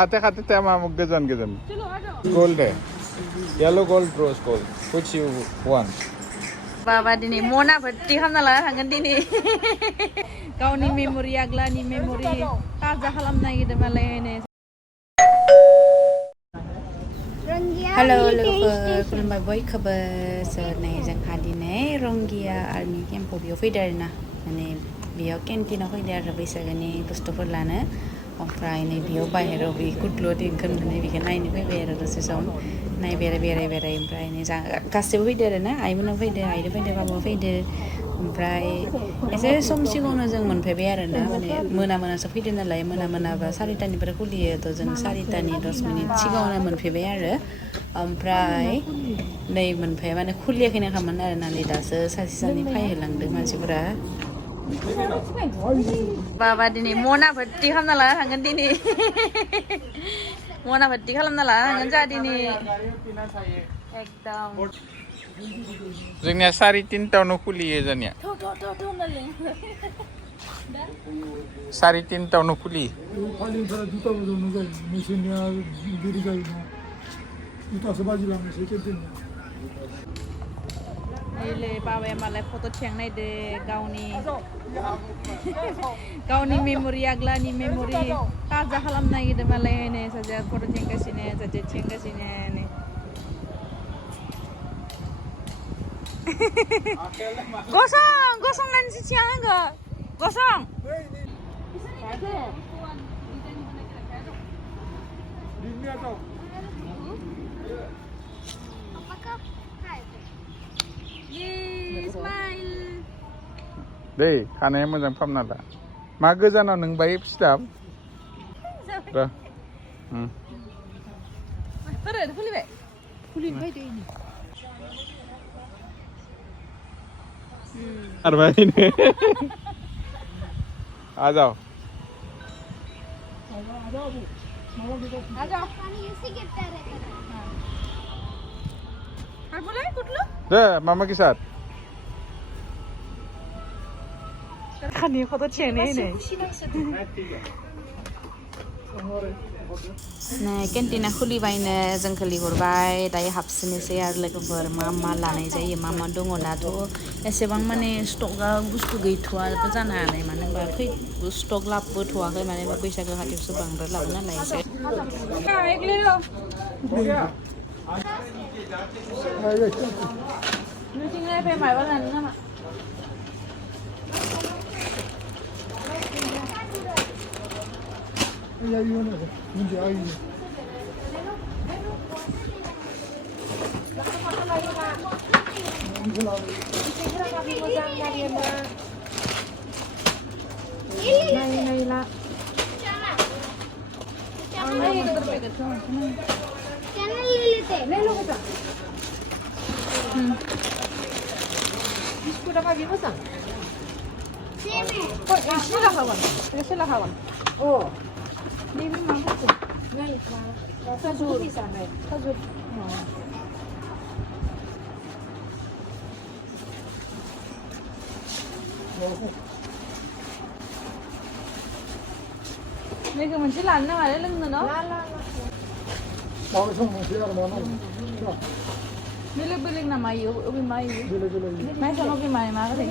खाते खाते ते मा गोजान गोजान gold है yellow gold rose gold which you want बाबा दिनै मना भर्ति खालामना लाना थांगोन दिनै गावनि मेम'रि आग्लानि मेम'रि ताजा खालामनो नागिरदों मालाय हेलो लोगोफोर खुलुमबाय बयखौबो नै जोंहा दिनै रंगिया आर्मि केम्पआव बेयाव फैदों आरोना माने बेयाव केन्टिनाव फैदों आरो बैसागोनि बुस्थुफोर लानो ओमफ्राय नै बेयाव बाहेराव बे कुटलु देंखोन होननानै बेखौ नायनो फैबाय आरो दसे सम नायबाय बेराय ओमफ्राय नै गासैबो फैदों आरो ना आइमोनबो फैदों आइजों फैदों बाबाबो फैदों ओमफ्राय एसे सम सिगाङावनो जों मोनफैबाय आरो ना माने मोनासो फैदों नालाय मोनाबा 4टानिफ्राय खुलियो थ' जों 4टानि 10 मिनिट सिगाङावनो मोनफैबाय आरो ओमफ्राय नै मोनफैबाय माने खुलियाखैनो खामोन आरो ना नै दासो सासे फैहोलांदों मानसिफोरा बाबा दिनै मना भर्ति खालामना लाना थांगोन दिनै मना भर्ति खालामना लाना थांगोन जोंहा दिनै एकदम जोंनिया 3:30 खुलियो जोंनिया 3:30 खुलियो Ile bawa malah foto tiang naik de gauni memori aglani memori taza halam naik de malah ini saja foto tiang kesini saja tiang kesini ni gosong nanti tiang enggak gosong Deh, खानाया मोजां फामना ला मा गोजानाव नों बाय फिथाब र खुलिबाय दे आ जाओ मामा के साथ खानी फोटो थिएने नै केन्टिना खुलिबायनो जोंखौ लिंहरबाय दायो हाबसिनोसै आरो लोगोफोर मा लानाय जायो मा दङ दाथ' एसेबां माने स्टकआ बुस्थु गैथ'आबो जानो हानाय मानो होनबा स्टक लाबोथ'वाखै माने बैसागो खाथियावसो बांद्राय लाबो नालाय एसे नोंथिंलाय फै माबा लानो नामा Silahkan. Oh. Ini memang betul. Sajur. Ini kemudian lana ada lengna no? Beli nama you, ubi mayu. Mai sama ubi mayu mana sih?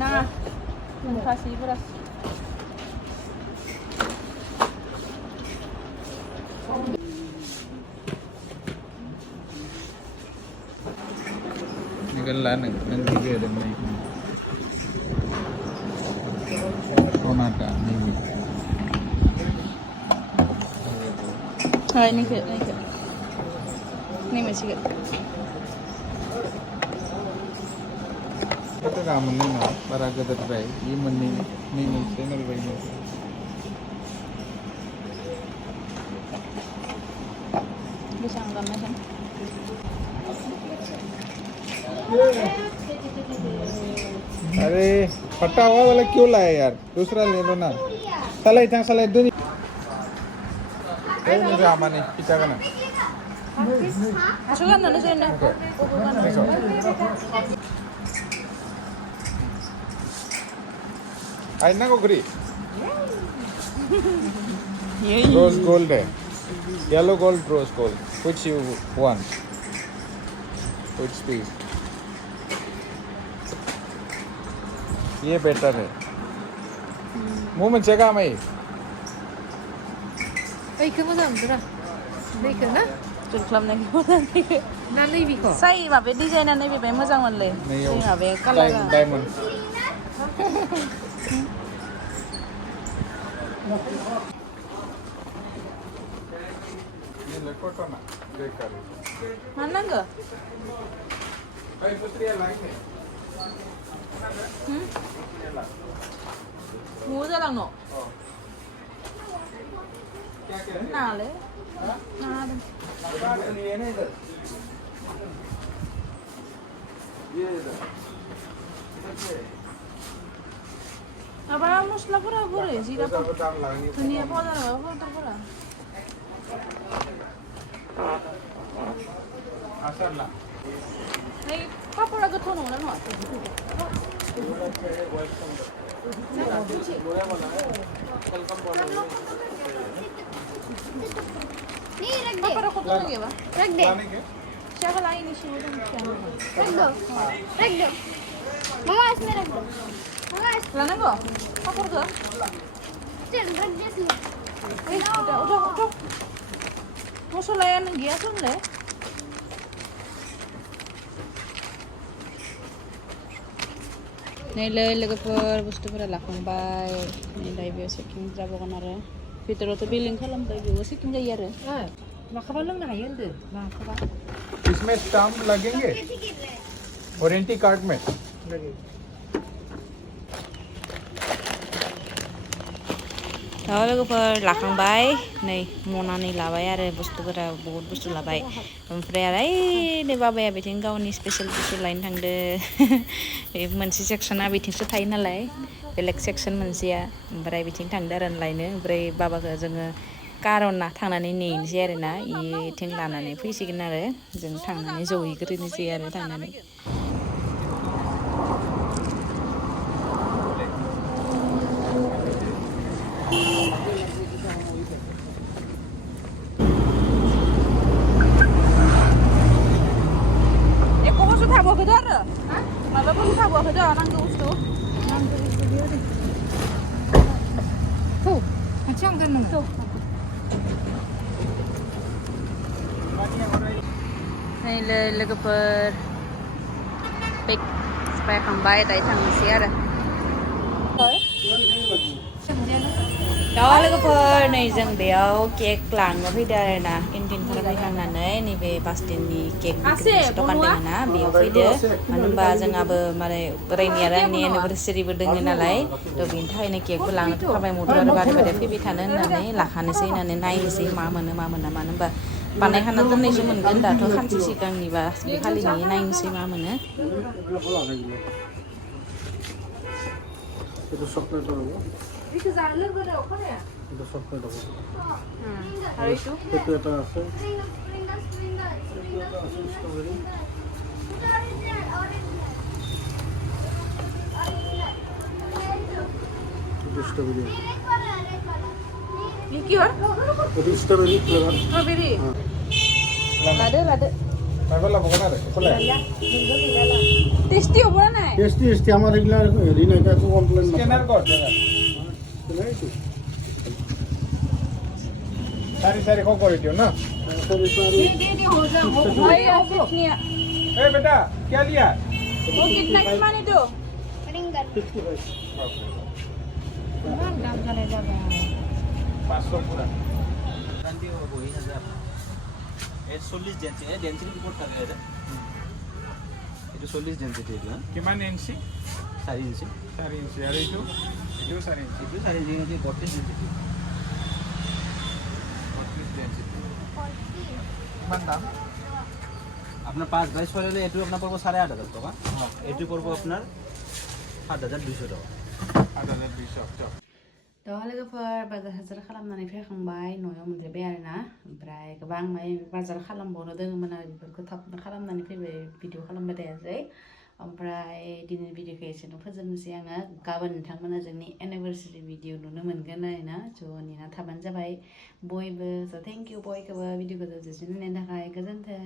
Nah, kasih beras. Ini kan lah neng tiga ada naik. Oh nada ini. Ini ke. Ini masih ke. Itu kamu nih no, para gadat bay, ini mending channel bay no. Bisa angkat macam. अरे फटा हुआ वाला क्यों लाया यार दूसरा ले लो ना साला इतना साला दुनिया मुझे आमाने पिता का ना Suka nana sih na. Ay nago gri. Rose gold है. Yellow gold, rose gold. Which you want? Which piece? ये better है. मुंह में जगह में. 이거 뭐지 않더라? 이거 나? 좀 खालामनायखौ 나 이거. साइ माबे डिजाइना नैबे मोजां मोनलै माबे कालारा Diamond. ये लकोटा ना. देखा. मा नांगौ Ay putri like है. 뭐 자랑노 क्या कह रहे हैं? 나래 나래 ये नहीं इधर. ये इधर. 아바 मस्ला पुरा पुरै जिरा सब दाम लगनी. धनिया पाउडर पाउडर पुरा आसान ला. नै पापडा गोथाव नङा नङा नहीं रख दे पापडा कत लगे बा रख दे लाने के? शागा लाई नि शिव दम क्या रख दो मामा इसमें रख दो मामा लानांगौ पापडखौ चल रख दे इसमें udah मसलाया नों गैया होनलाय नैलै लोगोफोर बुस्थुफोरा लाखांबाय नै दायो बेयाव सेकिं जाबावगोन आरो भितरावथ' बिलिं खालामबाय बेयाव सेकिं जायो आरो माखाबा लोंनो हायो होनदो माखाबा इसमें स्टाम्प लगेंगे वारंटी कार्ड में. लोगोफोर लाखांबाय नै मनानै लाबाय आरो बुस्थुफोरा बहुत बुस्थु लाबाय ओमफ्राय आरो नै बाबाया बिथिं गावनि स्पेशल बुस्थु लायनो थांदो बे मोनसे सेक्सना बिथिंसो थायो नालाय बेलेग सेक्सन मोनसेया ओमफ्राय बिथिं थांदो आरो लायनो ओमफ्राय बाबाखौ जोङो कारना थांनानै नेनोसै आरोना इथिं लानानै फैसिगोन आरो जों थांनानै जहैग्रोनोसै आरो थांनानै 타보거든. 마바 좀 타보거든. 난그 옷도. 또 같이 안 가는 거. Này logoper pick spray खांबाय दायो थांनोसै आरो दा लोगोफोर नै जों बेयाव केक लांनो फैदो आरोना केन्टिनफोराव फैखांनानै नैबे बास स्टेन्डनि केक दखान दङ ना बेयाव फैदो मानो होनबा जोंहाबो माने बोरायनि आरो आंनि एनिभार्सारिबो दङ नालाय थ' बेनि थाखायनो केकबो लांनो थाखाय मदर आरो बारे बारे फैबाय थानो होननानै लाखानोसै होननानै नायनोसै मा मोनो मा मोना मानो होनबा बानायखाना दोननायसो मोनगोन दाथ' सानसे सिगांनिबा बे खालिनि नायनोसै मा मोनो 이렇게 잘 넣어요, 그래. এটা সফটওয়্যার হবে আর একটু এটা এটা আছে স্ট্রবেরি এটা স্ট্রবেরি ini কি হয় এটা strawberry flavour strawberry lada Apa lah bukan ada? Boleh. tasty হবে না টেস্টি টেস্টি আমার রেগুলার রিনা এটা খুব কমপ্লেন না Scanner code. सारी को कोई ना. ए बेटा क्या लिया? वो कितना की माने दो रिंगर 500 पूरा. गांधी हो गई 1000 ए 40 डेंसिटी ए डेंसिटी रिपोर्ट कर रहे हैं ये 40 डेंसिटी है Gimana inci? 4 inch Sari inci. Hari itu 4 inci. itu 4 inch की 32 डेंसिटी 32 density. Mantap. আপনার 5 বাই 6 হলে এটু আপনার পড়বো 8500 টাকা এটু পড়বো আপনার 7200 টাকা Ada lebih cocok. दा लोगोफोर बाजार हाजार खालामनानै फैखांबाय न'आव मोनफैबाय आरोना ओमफ्राय गोबां बाजार खालामबावनो दङमोन आरो बेफोरखौ थाबनो खालामनानै फैबाय भिडिअ खालामबाय थायासै ओमफ्राय दिनै भिडिअखौ एसेनो फोजोबनोसै आङो गाबोन नोंथांमोना जोंनि एनिभार्सारि भिडिअ नुनो मोनगोन आरोना स' नेना थाबानो जाबाय बयबो स' थेंक इउ बयखौबो भिडिअखौ जोबजासिम नायनायनि थाखाय गोजोन्थों